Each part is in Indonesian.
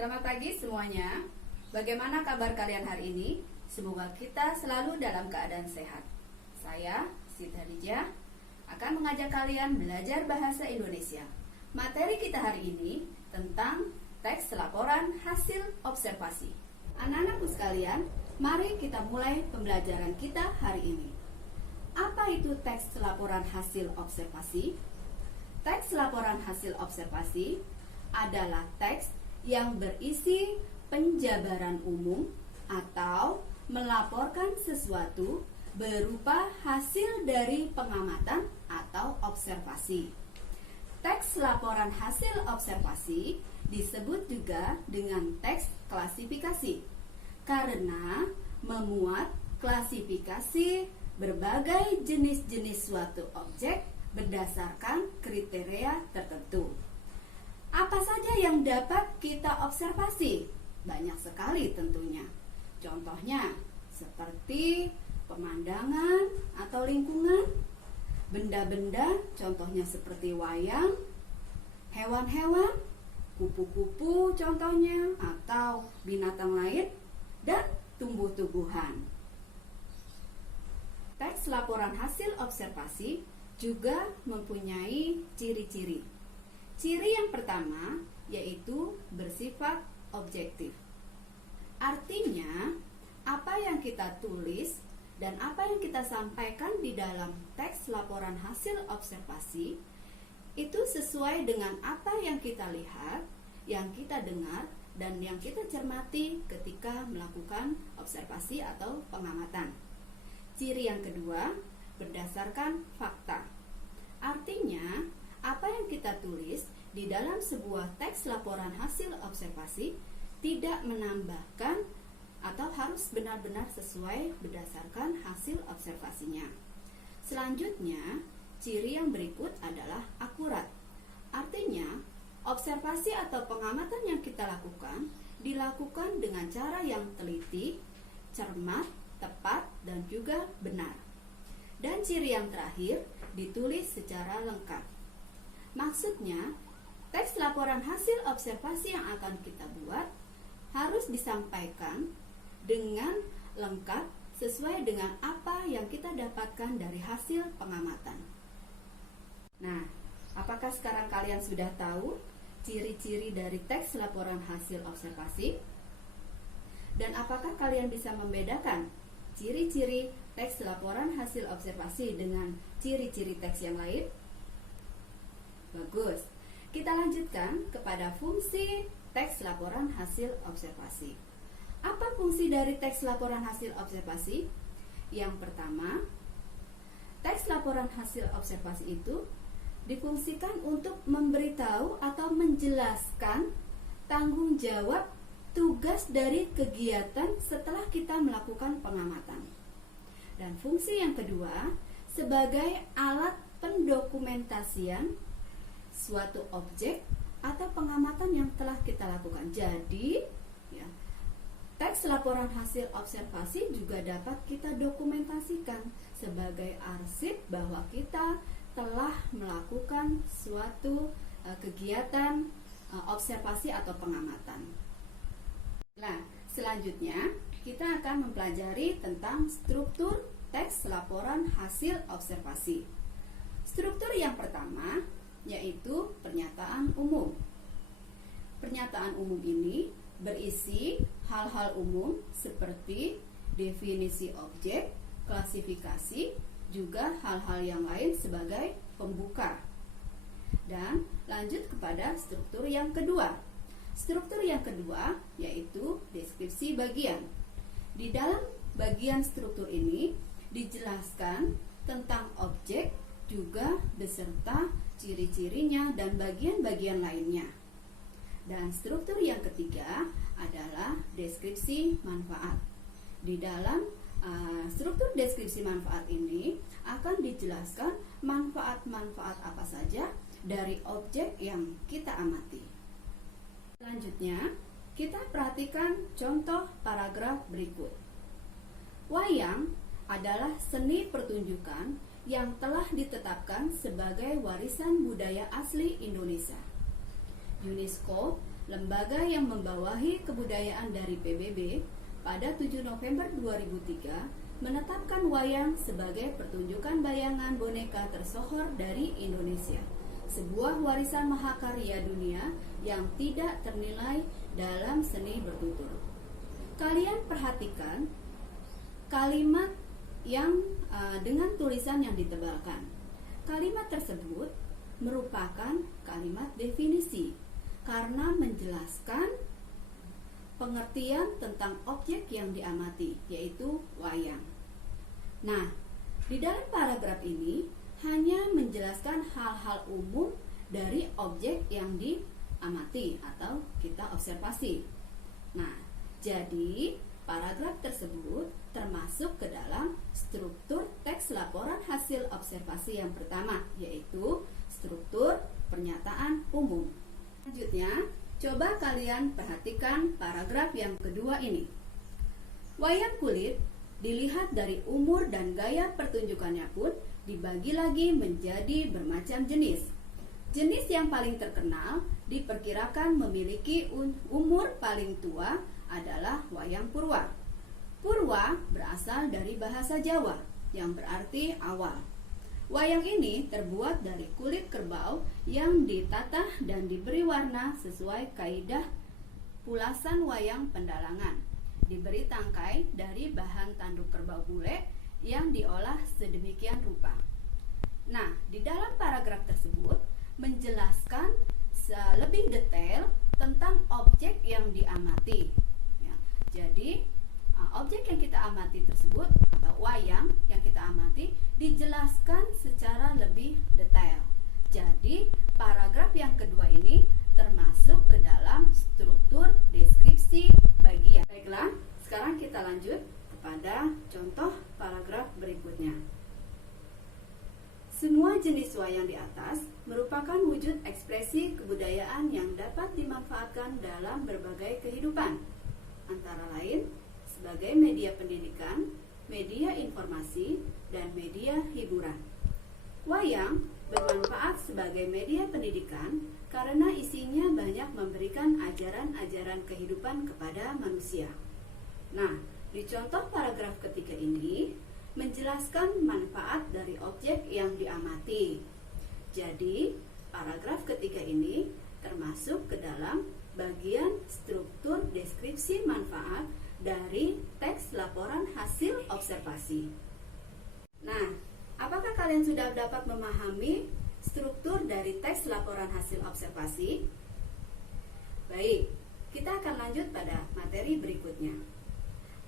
Selamat pagi semuanya. Bagaimana kabar kalian hari ini? Semoga kita selalu dalam keadaan sehat. Saya, Siti Hadijah, akan mengajak kalian belajar bahasa Indonesia. Materi kita hari ini tentang teks laporan hasil observasi. Anak-anakku sekalian, mari kita mulai pembelajaran kita hari ini. Apa itu teks laporan hasil observasi? Teks laporan hasil observasi adalah teks yang berisi penjabaran umum atau melaporkan sesuatu berupa hasil dari pengamatan atau observasi. Teks laporan hasil observasi disebut juga dengan teks klasifikasi karena memuat klasifikasi berbagai jenis-jenis suatu objek berdasarkan kriteria tertentu. Apa saja yang dapat kita observasi? Banyak sekali tentunya. Contohnya seperti pemandangan atau lingkungan, benda-benda contohnya seperti wayang, hewan-hewan, kupu-kupu contohnya, atau binatang lain, dan tumbuh-tumbuhan. Teks laporan hasil observasi juga mempunyai ciri-ciri. Ciri yang pertama yaitu bersifat objektif. Artinya, apa yang kita tulis dan apa yang kita sampaikan di dalam teks laporan hasil observasi itu sesuai dengan apa yang kita lihat, yang kita dengar, dan yang kita cermati ketika melakukan observasi atau pengamatan. Ciri yang kedua, berdasarkan fakta. Artinya, apa yang kita tulis di dalam sebuah teks laporan hasil observasi tidak menambahkan atau harus benar-benar sesuai berdasarkan hasil observasinya. Selanjutnya, ciri yang berikut adalah akurat. Artinya, observasi atau pengamatan yang kita lakukan dilakukan dengan cara yang teliti, cermat, tepat, dan juga benar. Dan ciri yang terakhir, ditulis secara lengkap. Maksudnya, teks laporan hasil observasi yang akan kita buat harus disampaikan dengan lengkap sesuai dengan apa yang kita dapatkan dari hasil pengamatan. Nah, apakah sekarang kalian sudah tahu ciri-ciri dari teks laporan hasil observasi? Dan apakah kalian bisa membedakan ciri-ciri teks laporan hasil observasi dengan ciri-ciri teks yang lain? Bagus. Kita lanjutkan kepada fungsi teks laporan hasil observasi. Apa fungsi dari teks laporan hasil observasi? Yang pertama, teks laporan hasil observasi itu difungsikan untuk memberitahu atau menjelaskan tanggung jawab tugas dari kegiatan setelah kita melakukan pengamatan. Dan fungsi yang kedua, sebagai alat pendokumentasian suatu objek atau pengamatan yang telah kita lakukan. Jadi, teks laporan hasil observasi juga dapat kita dokumentasikan sebagai arsip bahwa kita telah melakukan suatu kegiatan observasi atau pengamatan. Nah, selanjutnya kita akan mempelajari tentang struktur teks laporan hasil observasi. Struktur yang pertama yaitu pernyataan umum. Pernyataan umum ini berisi hal-hal umum seperti definisi objek, klasifikasi, juga hal-hal yang lain sebagai pembuka. Dan lanjut kepada struktur yang kedua. Struktur yang kedua yaitu deskripsi bagian. Di dalam bagian struktur ini dijelaskan tentang objek juga beserta ciri-cirinya dan bagian-bagian lainnya. Dan struktur yang ketiga adalah deskripsi manfaat. Di dalam struktur deskripsi manfaat ini akan dijelaskan manfaat-manfaat apa saja dari objek yang kita amati. Selanjutnya, kita perhatikan contoh paragraf berikut. Wayang adalah seni pertunjukan yang telah ditetapkan sebagai warisan budaya asli Indonesia. UNESCO lembaga yang membawahi kebudayaan dari PBB, pada 7 November 2003 menetapkan wayang sebagai pertunjukan bayangan boneka tersohor dari Indonesia, sebuah warisan mahakarya dunia yang tidak ternilai dalam seni bertutur. Kalian perhatikan kalimat yang dengan tulisan yang ditebalkan. Kalimat tersebut merupakan kalimat definisi karena menjelaskan pengertian tentang objek yang diamati, yaitu wayang. Nah, di dalam paragraf ini hanya menjelaskan hal-hal umum dari objek yang diamati atau kita observasi. Nah, jadi paragraf tersebut termasuk ke dalam struktur teks laporan hasil observasi yang pertama, yaitu struktur pernyataan umum. Selanjutnya, coba kalian perhatikan paragraf yang kedua ini. Wayang kulit dilihat dari umur dan gaya pertunjukannya pun dibagi lagi menjadi bermacam jenis. Jenis yang paling terkenal diperkirakan memiliki umur paling tua adalah wayang purwa. Purwa berasal dari bahasa Jawa yang berarti awal. Wayang ini terbuat dari kulit kerbau yang ditatah dan diberi warna sesuai kaidah pulasan wayang pendalangan. Diberi tangkai dari bahan tanduk kerbau bule yang diolah sedemikian rupa. Nah, di dalam paragraf tersebut menjelaskan lebih detail tentang objek yang diamati. Ya, jadi objek yang kita amati tersebut atau wayang yang kita amati dijelaskan secara lebih detail. Jadi paragraf yang kedua ini termasuk ke dalam struktur deskripsi bagian. Baiklah, sekarang kita lanjut kepada contoh paragraf berikutnya. Semua jenis wayang di atas merupakan wujud ekspresi kebudayaan yang dapat dimanfaatkan dalam berbagai kehidupan, antara lain sebagai media pendidikan, media informasi, dan media hiburan. Wayang bermanfaat sebagai media pendidikan karena isinya banyak memberikan ajaran-ajaran kehidupan kepada manusia. Nah, di contoh paragraf ketiga ini menjelaskan manfaat dari objek yang diamati. Jadi, paragraf ketiga ini termasuk ke dalam bagian struktur deskripsi manfaat dari teks laporan hasil observasi. Nah, apakah kalian sudah dapat memahami struktur dari teks laporan hasil observasi? Baik, kita akan lanjut pada materi berikutnya.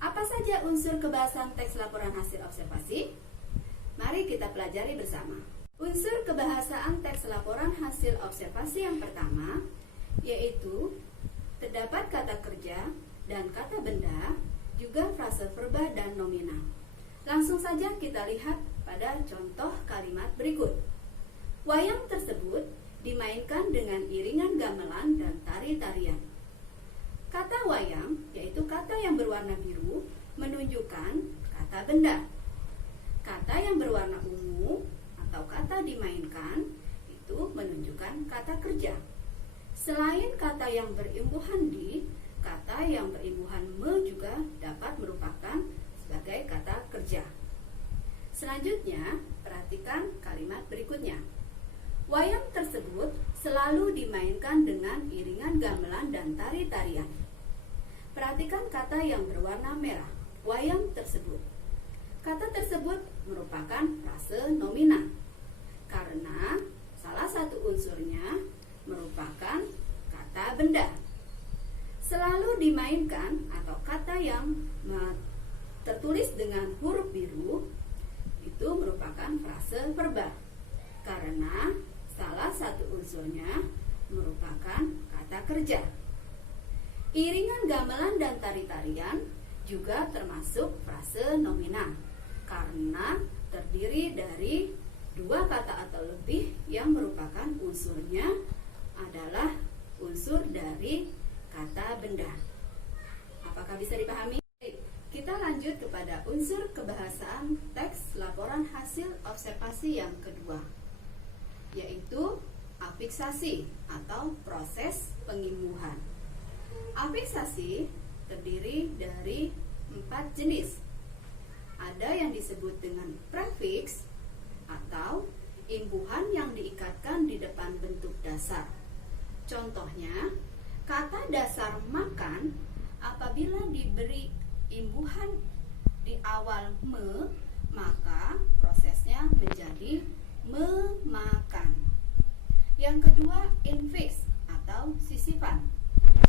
Apa saja unsur kebahasan teks laporan hasil observasi? Mari kita pelajari bersama. Unsur kebahasaan teks laporan hasil observasi yang pertama yaitu terdapat kata kerja dan kata benda, juga frase verba dan nominal. Langsung saja kita lihat pada contoh kalimat berikut. Wayang tersebut dimainkan dengan iringan gamelan dan tari-tarian. Kata wayang, yaitu kata yang berwarna biru, menunjukkan kata benda. Kata yang berwarna ungu atau kata dimainkan, itu menunjukkan kata kerja. Selain kata yang berimbuhan di, kata yang berimbuhan me juga dapat merupakan sebagai kata kerja. Selanjutnya, perhatikan kalimat berikutnya. Wayang tersebut selalu dimainkan dengan iringan gamelan dan tari-tarian. Perhatikan kata yang berwarna merah, wayang tersebut. Kata tersebut merupakan frase nominal karena salah satu unsurnya merupakan kata benda. Selalu dimainkan atau kata yang tertulis dengan huruf biru itu merupakan frase verba karena salah satu unsurnya merupakan kata kerja. Iringan gamelan dan tari-tarian juga termasuk frase nominal karena terdiri dari dua kata atau lebih yang merupakan unsurnya adalah unsur dari kata benda. Apakah bisa dipahami? Kita lanjut kepada unsur kebahasaan teks laporan hasil observasi yang kedua, yaitu afiksasi atau proses pengimbuhan. Afiksasi terdiri dari 4 jenis. Ada yang disebut dengan prefiks atau imbuhan yang diikatkan di depan bentuk dasar. Contohnya, kata dasar makan apabila diberi imbuhan di awal me, maka prosesnya menjadi memakan. Yang kedua, infiks atau sisipan,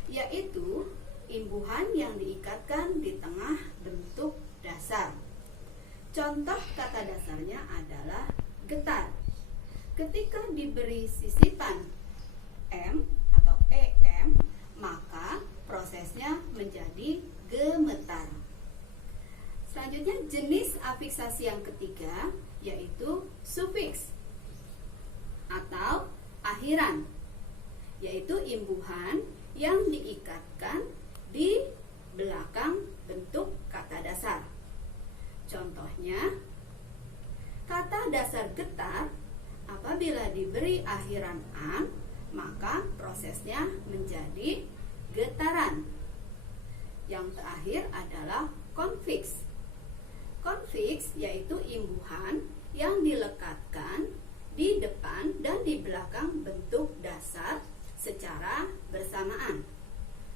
yaitu imbuhan yang diikatkan di tengah bentuk dasar. Contoh kata dasarnya adalah getar. Ketika diberi sisipan M atau EM, maka prosesnya menjadi gemetar. Selanjutnya, jenis afiksasi yang ketiga yaitu sufiks atau akhiran, yaitu imbuhan yang diikatkan di belakang bentuk kata dasar. Contohnya, kata dasar getar apabila diberi akhiran an, maka prosesnya menjadi getaran. Yang terakhir adalah konfiks. Konfiks yaitu imbuhan yang dilekatkan di depan dan di belakang bentuk dasar secara bersamaan.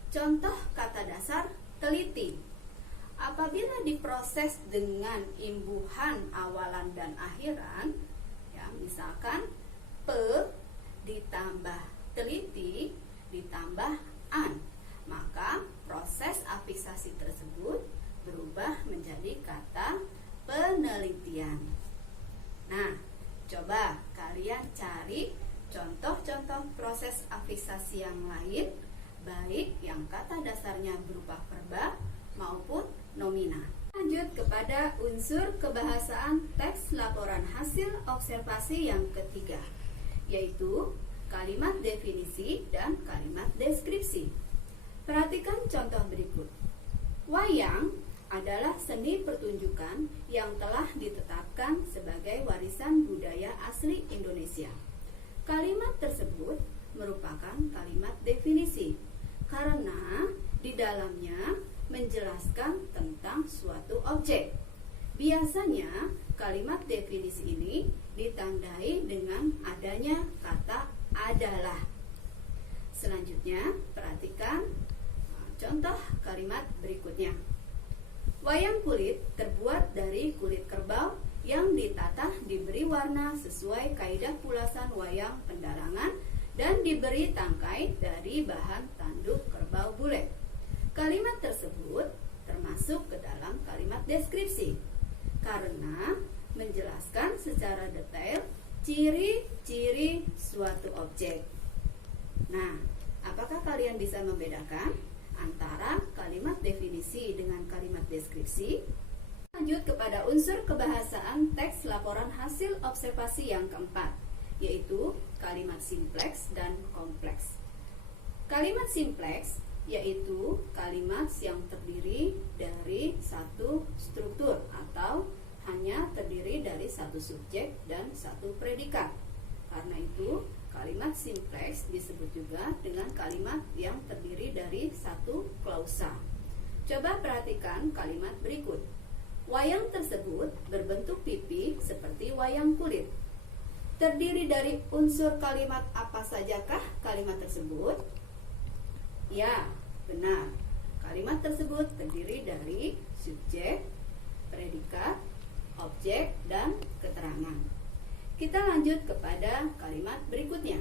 Contoh kata dasar teliti. Apabila diproses dengan imbuhan awalan dan akhiran, ya, misalkan pe ditambah teliti ditambah an, maka proses afiksasi tersebut berubah menjadi kata penelitian. Nah, coba kalian cari contoh-contoh proses afiksasi yang lain, baik yang kata dasarnya berupa verba maupun nomina. Lanjut kepada unsur kebahasaan teks laporan hasil observasi yang ketiga, yaitu kalimat definisi dan kalimat deskripsi. Perhatikan contoh berikut. Wayang adalah seni pertunjukan yang telah ditetapkan sebagai warisan budaya asli Indonesia. Kalimat tersebut merupakan kalimat definisi karena di dalamnya menjelaskan tentang suatu objek. Biasanya kalimat definisi ini ditandai dengan adanya kata adalah. Selanjutnya, perhatikan contoh kalimat berikutnya. Wayang kulit terbuat dari kulit kerbau yang ditata diberi warna sesuai kaidah pulasan wayang pendarangan dan diberi tangkai dari bahan tanduk kerbau bule. Kalimat tersebut termasuk ke dalam kalimat deskripsi karena menjelaskan secara detail ciri-ciri suatu objek. Nah, apakah kalian bisa membedakan antara kalimat definisi dengan kalimat deskripsi? Lanjut kepada unsur kebahasaan teks laporan hasil observasi yang keempat, yaitu kalimat simpleks dan kompleks. Kalimat simpleks yaitu kalimat yang terdiri dari satu struktur atau hanya terdiri dari satu subjek dan satu predikat. Karena itu, kalimat simpleks disebut juga dengan kalimat yang terdiri dari satu klausa. Coba perhatikan kalimat berikut. Wayang tersebut berbentuk pipi seperti wayang kulit. Terdiri dari unsur kalimat apa sajakah kalimat tersebut? Ya, benar. Kalimat tersebut terdiri dari subjek, predikat, objek, dan keterangan. Kita lanjut kepada kalimat berikutnya.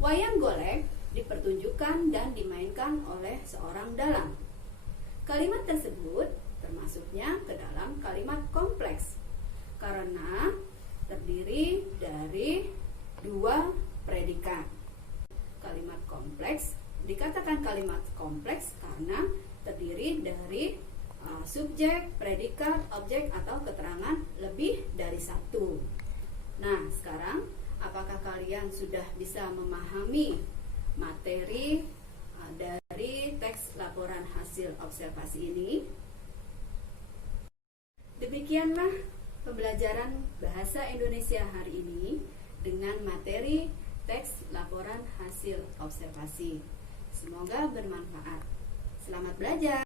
Wayang golek dipertunjukkan dan dimainkan oleh seorang dalang. Kalimat tersebut termasuknya ke dalam kalimat kompleks karena terdiri dari dua predikat. Kalimat kompleks dikatakan kalimat kompleks karena terdiri dari subjek, predikat, objek, atau keterangan lebih dari satu. Nah, sekarang apakah kalian sudah bisa memahami materi dari teks laporan hasil observasi ini? Demikianlah pembelajaran bahasa Indonesia hari ini dengan materi teks laporan hasil observasi. Semoga bermanfaat. Selamat belajar.